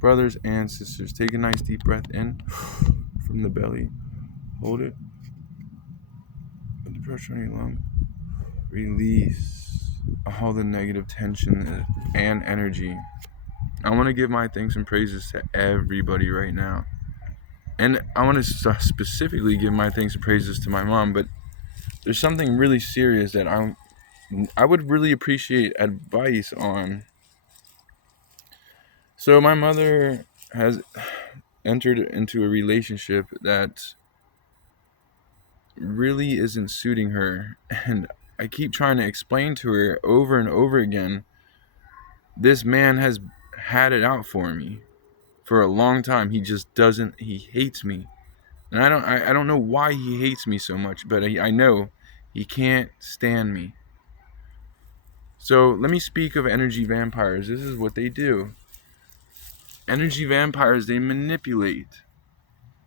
Brothers and sisters, take a nice deep breath in from the belly. Hold it. Put the pressure on your lung. Release all the negative tension and energy. I want to give my thanks and praises to everybody right now. And I want to specifically give my thanks and praises to my mom, but there's something really serious that I would really appreciate advice on. So my mother has entered into a relationship that really isn't suiting her, and I keep trying to explain to her over and over again, this man has had it out for me for a long time. He just doesn't, he hates me. And I don't know why he hates me so much, but I know he can't stand me. So let me speak of energy vampires. This is what they do. Energy vampires, they manipulate.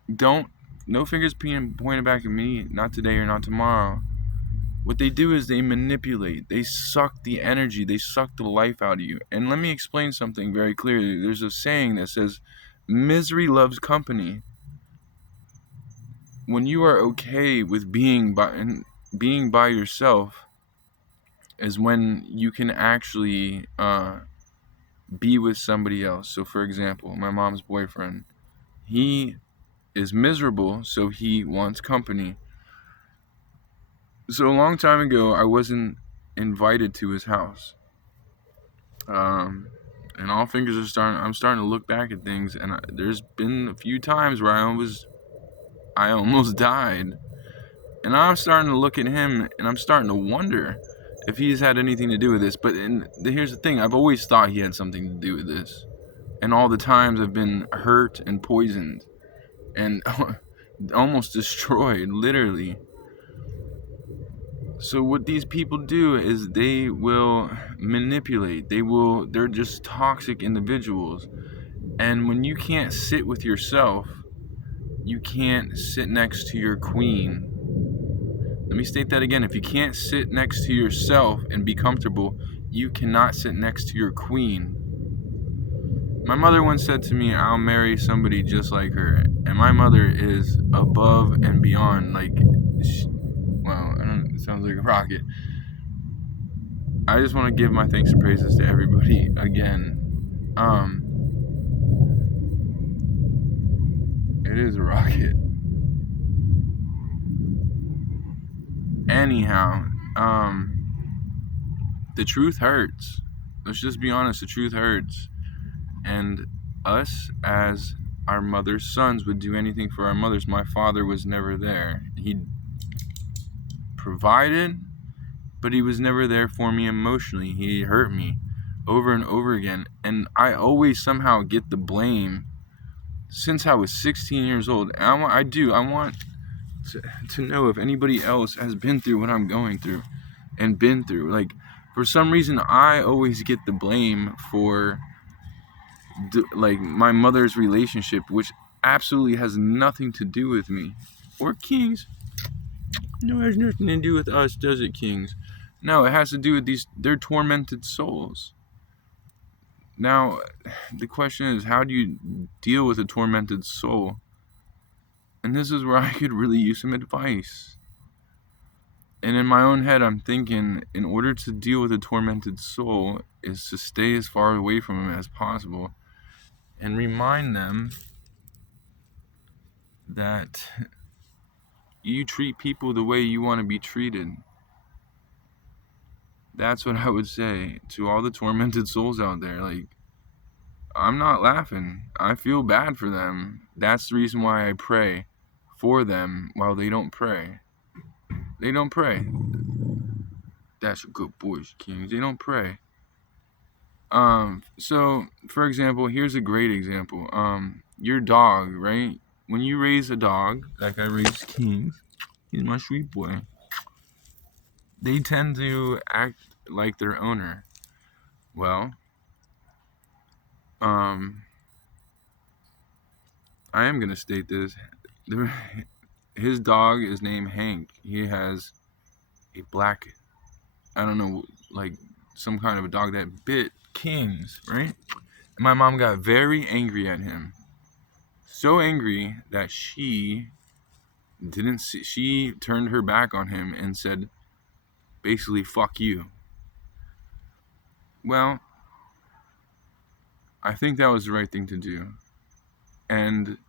No fingers being pointed back at me, not today or not tomorrow. What they do is they manipulate. They suck the energy. They suck the life out of you. And let me explain something very clearly. There's a saying that says, misery loves company. When you are okay with being by yourself is when you can actually be with somebody else. So for example, my mom's boyfriend, he is miserable, so he wants company. So a long time ago, I wasn't invited to his house. And all fingers are I'm starting to look back at things, and there's been a few times where I almost died. And I'm starting to look at him, and I'm starting to wonder if he's had anything to do with this. But here's the thing, I've always thought he had something to do with this. And all the times I've been hurt and poisoned and almost destroyed, literally. So what these people do is they will manipulate. They're just toxic individuals. And when you can't sit with yourself, you can't sit next to your queen. Let me state that again. If you can't sit next to yourself and be comfortable, you cannot sit next to your queen. My mother once said to me, I'll marry somebody just like her. And my mother is above and beyond. It sounds like a rocket. I just want to give my thanks and praises to everybody again. It is a rocket. Anyhow, the truth hurts. Let's just be honest, the truth hurts. And us, as our mother's sons, would do anything for our mothers. My father was never there. He provided, but he was never there for me emotionally. He hurt me over and over again. And I always somehow get the blame since I was 16 years old. I want to know if anybody else has been through what I'm going through and been through. Like, for some reason, I always get the blame for my mother's relationship, which absolutely has nothing to do with me or Kings. No, it has nothing to do with us, does it, Kings? No, it has to do with they're tormented souls. Now, the question is, how do you deal with a tormented soul? And this is where I could really use some advice. And in my own head, I'm thinking, in order to deal with a tormented soul, is to stay as far away from him as possible and remind them that you treat people the way you want to be treated. That's what I would say to all the tormented souls out there. Like, I'm not laughing. I feel bad for them. That's the reason why I pray for them while they don't pray. They don't pray. That's a good boys, Kings. They don't pray. So, for example, here's a great example. Your dog, right? When you raise a dog, like I raised Kings, he's my sweet boy, they tend to act like their owner. Well, I am going to state this. His dog is named Hank. He has a black, I don't know, like some kind of a dog that bit Kings, right? My mom got very angry at him. So angry that she turned her back on him and said, basically, fuck you. Well, I think that was the right thing to do. And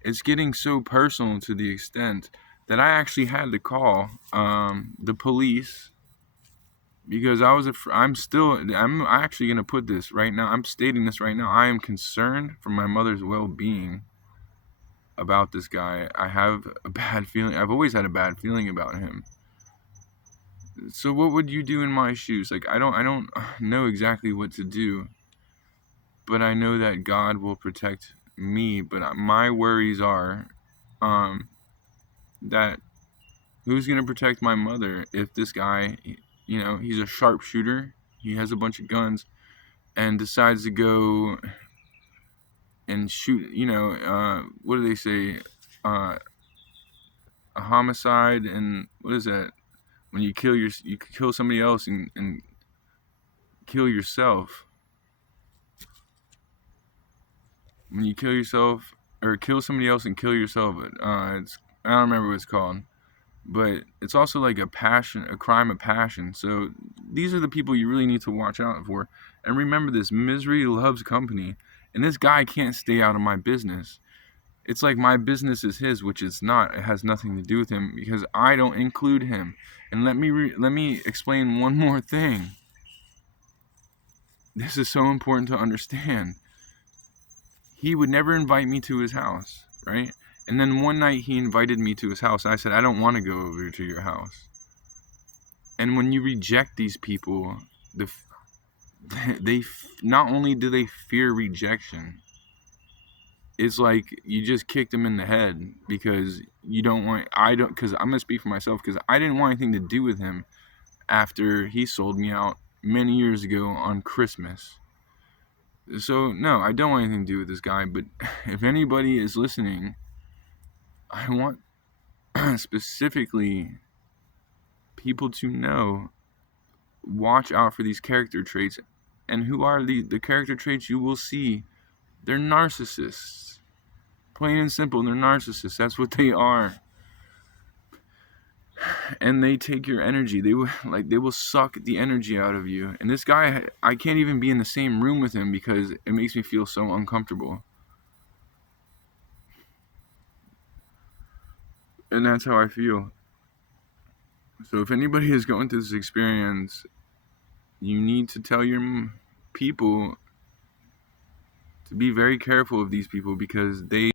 it's getting so personal to the extent that I actually had to call the police, because I'm actually going to put this right now. I'm stating this right now. I am concerned for my mother's well-being about this guy. I have a bad feeling. I've always had a bad feeling about him. So what would you do in my shoes? Like, I don't know exactly what to do, but I know that God will protect me. But my worries are that who's going to protect my mother if this guy, he's a sharpshooter, he has a bunch of guns, and decides to go and shoot, what do they say, a homicide, and what is that, when you kill somebody else and kill yourself, when you kill yourself, or kill somebody else and kill yourself, I don't remember what it's called, but it's also like a crime of passion. So these are the people you really need to watch out for. And remember this, misery loves company, and this guy can't stay out of my business. It's like my business is his, which it's not. It has nothing to do with him because I don't include him. And let me explain one more thing. This is so important to understand. He would never invite me to his house, right? And then one night he invited me to his house. I said, I don't want to go over to your house. And when you reject these people, they not only do they fear rejection, it's like you just kicked them in the head because because I'm going to speak for myself, because I didn't want anything to do with him after he sold me out many years ago on Christmas. So no, I don't want anything to do with this guy. But if anybody is listening, I want specifically people to know, watch out for these character traits. And who are the character traits you will see? They're narcissists. Plain and simple, they're narcissists. That's what they are. And they take your energy. They will suck the energy out of you. And this guy, I can't even be in the same room with him because it makes me feel so uncomfortable. And that's how I feel. So if anybody is going through this experience, you need to tell your people to be very careful of these people, because they